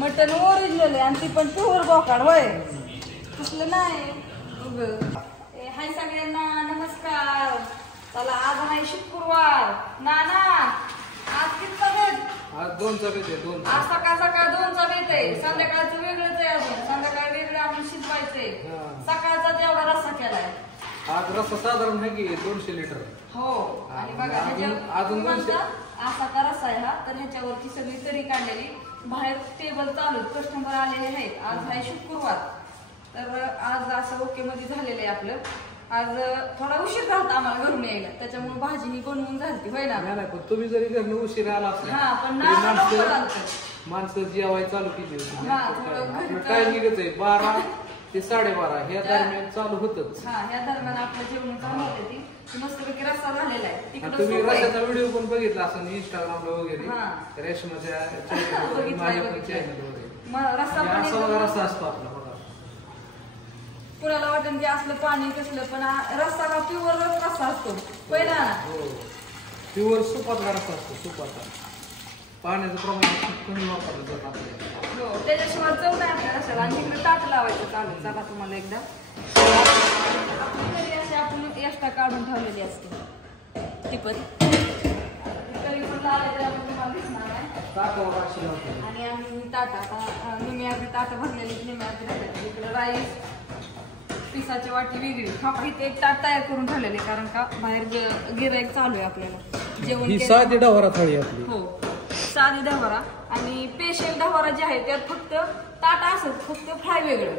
Mutton original आहे आणि ती पण प्युअर बोकाड होय तसलं नाही. हाय सगळ्यांना नमस्कार. चला आज आहे शुक्रवार. नाना आज कितचा बेत? आज 2चा बेत आहे. 2 आज सकाळ 2चा बेत आहे. संध्याकाळचं वेगळंच आहे. अजून संध्याकाळी वेगळं आपण शिजवायचंय. सकाळचा तेवढा रस्सा केलाय. आज रस्सा साधारण आहे की 200 लिटर. हो आणि बघा अजून असा का रस्सा आहे हा. तर ह्याच्यावरची सगळी तरी काढलेली. बाहेर टेबल चालू कस्टमर आलेले आहेत. आज आहे शुक्रवार. तर आज असं ओके मध्ये झालेलं आहे आपलं. आज थोडा उशीर झाला आम्हाला घरून यायला त्याच्यामुळे भाजी ही बनवून झाली होय ना. नाही पण तुम्ही जरी घरनं उशीर आला असला हा पण माणसं जेवाय चालू केली होती. टायमिंगच आहे 12 ते 12:30 ह्या दरम्यान चालू होतच. हा ह्या दरम्यान आपलं जेवण चालू होते ती मस्तपैकी रस्सा झालेला आहे. तुम्ही रस्त्याचा व्हिडिओ पण बघितला असेल इंस्टाग्रामला वगैरे रेशमाच्या रस्सा असतो आपला. कुणाला वाटेल की असलं पाणी कसलं पण रस्ता का प्युअर रस्सा असतो पहिला प्युअर सुपातला रस्सा असतो. सुपाचा पाण्याचं प्रमाण कमी वापरलं जातं आपल्याला. हो त्याच्याशिवाय चव नाही आपल्या रस्त्याला. आणि तिकडे ताट लावायचं चालू. चला तुम्हाला एकदा तरी असे आपण एक्स्ट्रा काढून ठेवलेली असते ती पण तरी पण लावायचं आपण तुम्हाला दिसणार नाही. आणि आम्ही ताट आता निम्मी आधी ताट भरलेली निम्मी आधी राहिलेली. इकडे राईस पिसाची वाटी वेगळी. इथे एक ताट तयार करून ठेवलेले कारण का बाहेर गिराईक चालू आहे आपल्याला जेवण. साधी डवारा थाळी आपली. हो साधी डवारा. आणि स्पेशल डवारा जे आहे त्यात फक्त ताट असत फक्त फ्राय वेगळं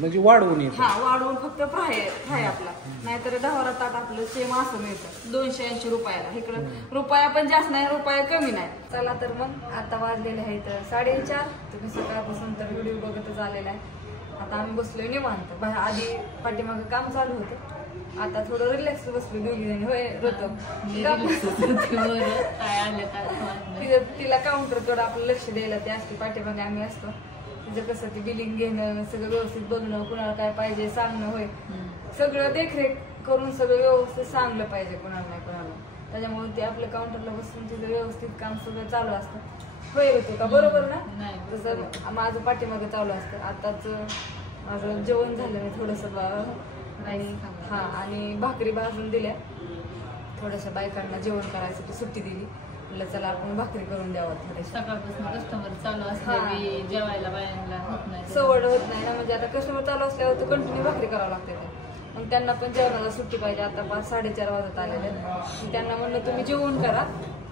म्हणजे वाढवून येत. हा वाढवून फक्त फ्राय आपला. नाहीतर डवारा ताट आपलं सेम असं मिळतं 280 रुपयाला. इकडं रुपया पण जास्त नाही रुपया कमी नाही. चला तर मग आता वाजलेले आहेत 4:30. तुम्ही सकाळपासून तर व्हिडिओ बघतच आलेला आहे. आता आम्ही बसलोय निवांत. आधी पाठीमागं काम चालू होतं. आता थोडं रिलॅक्स बसलो दोघी जणी होय ऋतम. तिला काउंटरकडे आपलं लक्ष द्यायला ते असते पाठीमागे आम्ही असतो. तिचं कसं ते बिलिंग घेणं सगळं व्यवस्थित बघणं कुणाला काय पाहिजे सांगणं होय सगळं देखरेख करून सगळं व्यवस्थित सांगलं पाहिजे कुणाला नाही कुणाला. त्याच्यामुळे ते आपल्या काउंटरला बसून तिचं व्यवस्थित काम सगळं चालू असतं. होय होतो का बरोबर ना. तसं माझं पाठीमागं चालू असतं. आताच माझं जेवण झालं नाही थोडंसं हा आणि भाकरी भाजून दिल्या. थोड्याशा बायकांना जेवण करायचं ती सुट्टी दिली. म्हटलं चला आपण भाकरी करून द्यावं. थोड्याशा सकाळपासून कस्टमर चालू असले जेवायला बायांना होत नाही सवड होत नाही ना. म्हणजे आता कस्टमर चालू असल्यावर तर कंटिन्यू भाकरी करावं लागते. मग त्यांना पण जेवणाला सुट्टी पाहिजे. आता 5-4:30 वाजत आलेले. त्यांना म्हणलं तुम्ही जेवण करा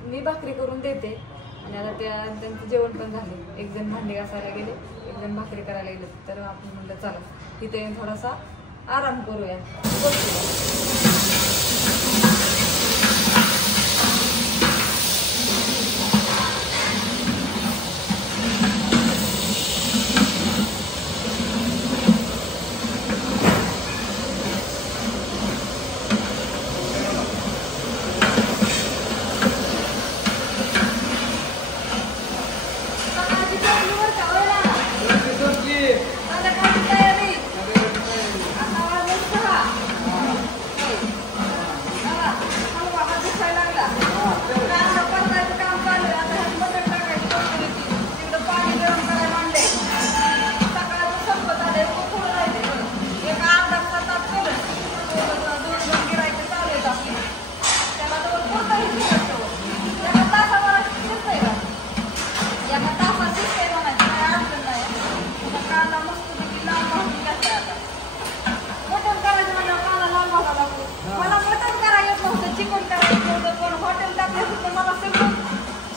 मी भाकरी करून देते. आणि आता त्यांचं जेवण पण झाले. एक जण भांडी घासायला गेले एक जण भाकरी करायला गेले. तर आपण म्हणलं चला तिथे येऊन थोडासा आराम करूया.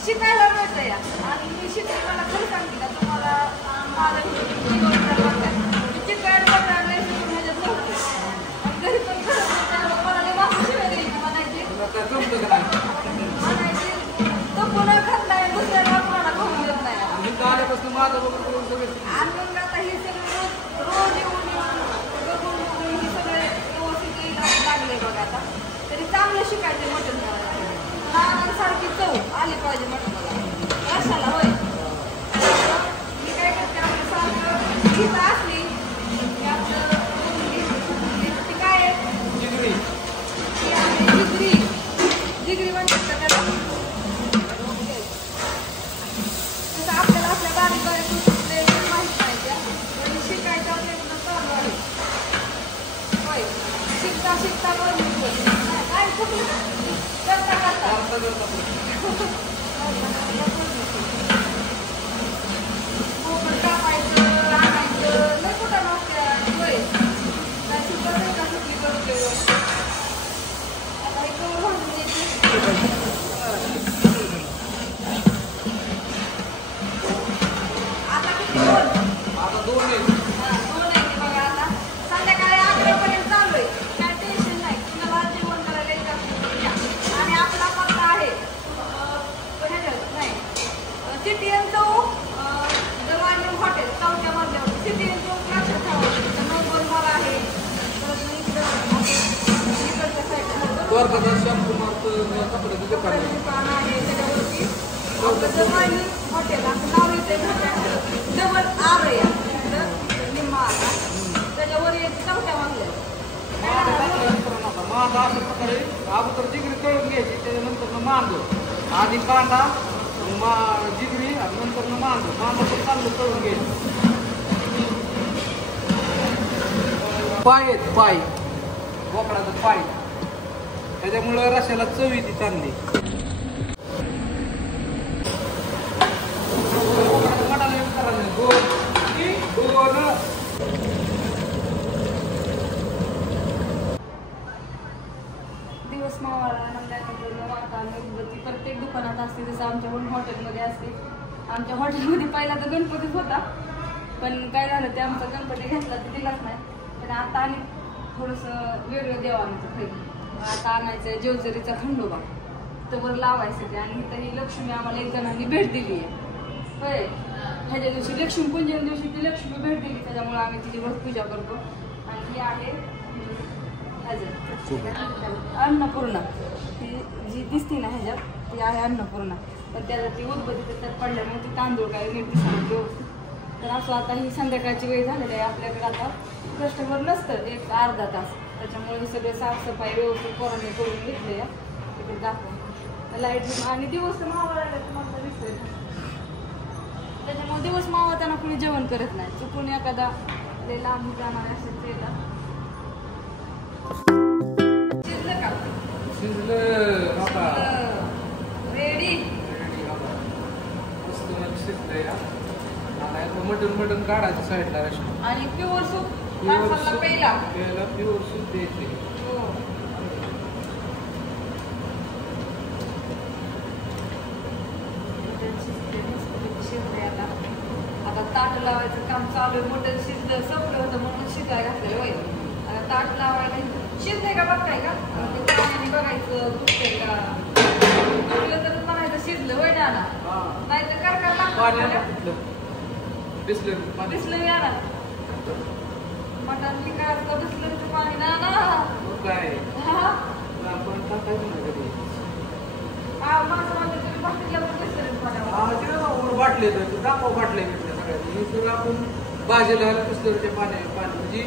शिकायला मिळतं या. आणि मी शिकले मला खरं सांगते का तुम्हाला माझं घरी पण मला वापस शिवाय म्हणायची तो पुन्हा खात नाही दुसऱ्याला कोणाला खाऊन देत नाही. आणि मग आता हे सगळं रोज येऊन बघून हे सगळे व्यवस्थित लागले बघा. आता तरी चांगलं शिकायचं मटण करायला. लहानांसारखी चव आली पाहिजे मटणाला रसाला होय. मी काय करते आपलं सारखं गीत असली की आपलं ती काय आहे जिगरी म्हणतात का त्याला. कपड्याचं दुकान आहे त्याच्यावरती हॉटेल असं नाव येते डबल आर आहे निम्मा त्याच्यावर चौथ्या मागल्या मांदा अशा प्रकारे अगोदर जिगरी तळून घ्यायची त्याच्यानंतर मांदो आधी कांदा जिगरी आणि नंतर मांदो पण चांगलं तळून घ्यायचं. पाय आहेत पाय बोकडाचं पाय त्याच्यामुळं रशाला चव येते चांगली. दिवस मावाला ती प्रत्येक दुकानात असते जसं आमच्या हॉटेलमध्ये असते. आमच्या हॉटेलमध्ये पहिला तर गणपतीच होता पण काय झालं ते आमचा गणपती घेतला ते दिलाच नाही. पण आता आणि थोडंसं वेगळं देवाचं खाली आता आणायचं जेवजरीचा खंडोबा तर लावायचं ते. आणि इथं ही लक्ष्मी आम्हाला एक जणांनी भेट दिली आहे होय. ह्याच्या दिवशी लक्ष्मीपूजन दिवशी ती लक्ष्मी भेट दिली त्याच्यामुळे आम्ही तिची रोज पूजा करतो. आणि ही आहे अन्नपूर्णा ती जी दिसते ना ह्याच्यात ती आहे अन्नपूर्णा. पण त्याला ती उदबत्ती त्यात पडल्यामुळे ती तांदूळ काय नीट दिसणार व्यवस्थित. तर असं आता ही संध्याकाळची वेळ झालेली आहे आपल्याकडे आता कस्टमर नसतं एक अर्धा तास त्याच्यामुळे हे सगळं साफसफाई व्यवस्थित पोरांनी करून घेतले या तिकडे दाखवा लाईट आणि दिवस तर मावळायला तुम्हाला दिसतोय त्याच्यामुळे दिवस मावळताना कुणी जेवण करत नाही चुकून एखादा लांब जाणार असेल ते शिजलं का शिजलं आता रेडी मटन काढायचं साईडला रश्मी आणि प्युअर सूप पहिला प्युअर सूप द्यायचे. आता ताट लावायचं काम चालू आहे. मटन शिजलं संपलं होतं म्हणून शिजायला घातलं होय. आता ताट लावायला शिजलंय का बघताय का पाण्याने बघायचं दुखतंय का दुखलं तर म्हणायचं शिजलं होय ना नाही तर कर दिसलं या ना मटन लिकायचं दिसलं तर पाणी ना काय बाटले दाखव बाटले घेतल्या सगळ्या आपण भाजीला बिस्लरीच्या पाणी म्हणजे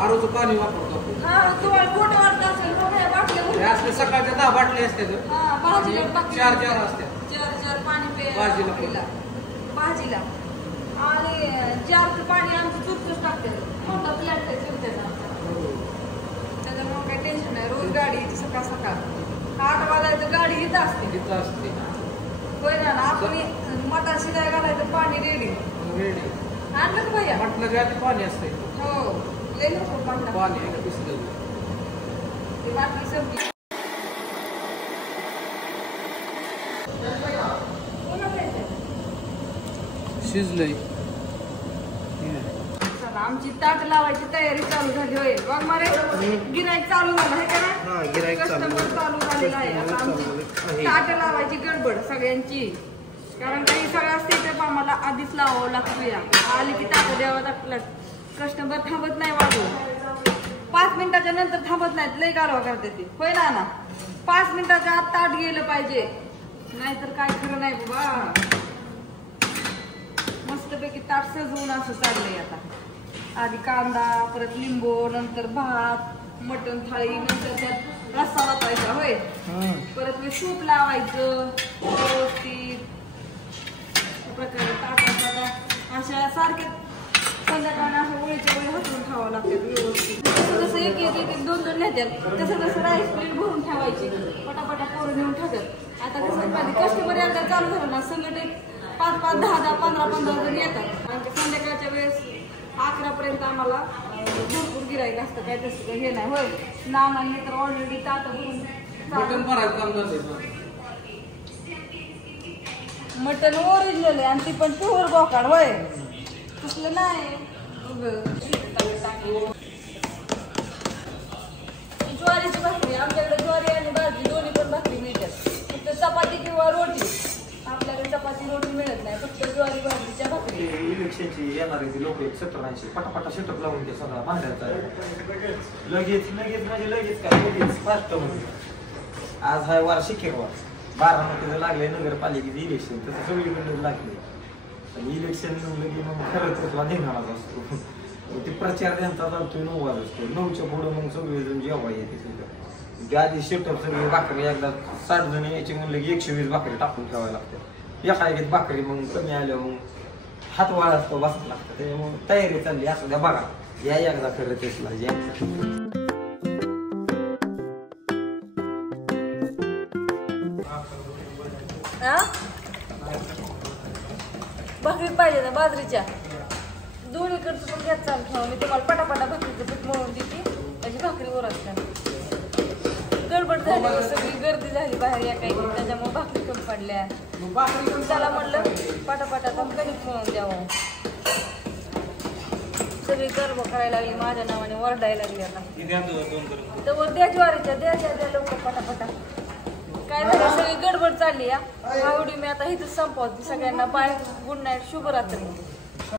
आरोचं पाणी वापरतो आपण. सकाळच्या 10 बाटल्या असतात 4 असतात भाजीला आणि 4चं पाणी आमचं चुरचूच टाकतात. मोठा फ्लॅट आहे चुरत्याचा त्याच्यामुळे काही टेन्शन नाही. रोज गाडी सकाळ 8 वाजायचं गाडी इथं असते होय ना. आपण मटा शिजाय घालायचं पाणी रेडी आणलं का भैया म्हटलं काय पाणी असते हो लय नको पाणी बिस्लरी ते बाटली संपली. शिजलंय. आमची ताट लावायची तयारी चालू झाली होय. बघ मारे गिराईक चालू झालं आहे का कस्टमर चालू झालेला आहे. आता आमची ताट लावायची गडबड सगळ्यांची कारण काही सगळा सेटअप आम्हाला आधीच लावावं लागतो. या आली की ताट द्यावं लागतं. कस्टमर थांबत नाही वाजवून 5 मिनिटाच्या नंतर थांबत नाहीत लय गारवा करते ती होय ना 5 मिनिटाच्या आत ताट गेलं पाहिजे नाहीतर काय खरं नाही बाबा. मस्तपैकी ताट सजवून असं चाललंय. आता आधी कांदा परत लिंबू नंतर भात मटण थाळी नंतर त्यात रस्सा वाटायचा होय. परत मी सूप लावायचं व्यवस्थित प्रकारे ताटात अशा सारख्या संध्याकाळी अशा ओळीच्या ओळी हटवून खावं लागतात व्यवस्थित. जसं एक एक एक दोन दोन नेतात तसं तसं राईस प्लेट भरून ठेवायची पटापटा पोरं नेऊन ठेवतात. आता कसं कस्टमर एकदा चालू झालं ना संघटन 5-5, 10-10, 15-15 जण येतात. आणि संध्याकाळच्या वेळेस 11 पर्यंत आम्हाला भरपूर गिराईक असतं. काय तसं हे नाही होय नानांनी तर ऑलरेडी ताटं भरून मटन ओरिजिनल आहे आणि ती पण प्युअर बोकाड होय तसलं नाही. ज्वारीची भाकरी आमच्याकडे ज्वारी आणि भाजी दोन्ही पण भाकरी मिळतात. फक्त चपाती किंवा रोटी आपल्याकडे चपाती रोटी मिळत नाही फक्त ज्वारी भाकरीच्या भाकरी. इलेक्शनची येणारे लोक सेटअप राहायचे पटापटा सेटअप लावून ते सगळा भांड्याचा लगेच म्हणजे लगेच काय लगेच फास्ट म्हणजे आज हाय वार शिकेरवार बारामतीचं लागले नगरपालिकेचं इलेक्शन तसं सगळीकडे लागले. इलेक्शन लगे मग खरंच तुला निघाणाच असतो. ते प्रचार त्यांचा चालतोय 9 वाजता असतो. 9च्या पुढं मग सगळेजण जेव्हा येते तिथं आधी सेटअप सगळी भाकरी एकदा 60 जण यायची म्हणलं की 120 भाकरी टाकून ठेवायला लागते. एका एक भाकरी मग कमी आल्यावर मग हात वाळ असतो बसत लागतं. त्याच्यामुळे तयारी चालली असं द्या बघा या एकदा खरं तेचला भाकरी पाहिजे ना बाजरीच्या दोन्हीकडचं पण गॅस चालू ठेवा. मी तुम्हाला पटापटा भाकरीचं पीठ मळून देते त्याची भाकरी वर असते. गडबड झाली सगळी गर्दी झाली बाहेर या काही त्याच्यामुळे भाकरी कमी पडल्या. त्याला म्हणलं पटापटा कणिक मळून द्यावं. सगळी गरबा करायला लागली माझ्या नावाने वरडायला लागली. आता तर वर द्या ज्वारीच्या द्या लवकर पटापटा. काय झालं सगळी गडबड चालली या. हा व्हिडिओ मी आता इथंच संपवते. सगळ्यांना बाय गुड नाईट शुभरात्री.